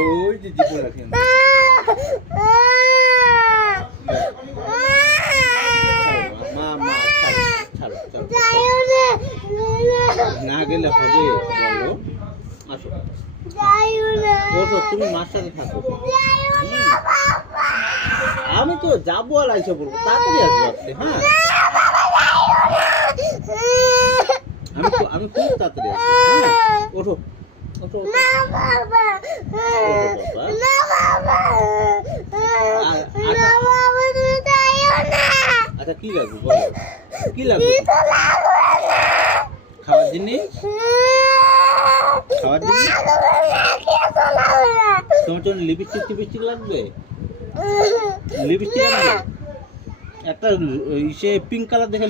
ওই যে জীবন রাখেন না গেলে হবে বলো আসো ওঠো তুমি মার সাথে থাকো আমি তো যাবো আর আইসা বলবো তাড়াতাড়ি আসবো আসতে হ্যাঁ আমি খুব তাড়াতাড়ি আসবো হ্যাঁ ওঠো ওঠো আচ্ছা কি লাগবে বলো কি লাগবে খাওয়ার জিনিস খাওয়ার জিনিস তোমার জন্য লিপস্টিক টিপস্টিক লাগবে লিপস্টিক লাগবে একটা পিঙ্ক কালার দেখে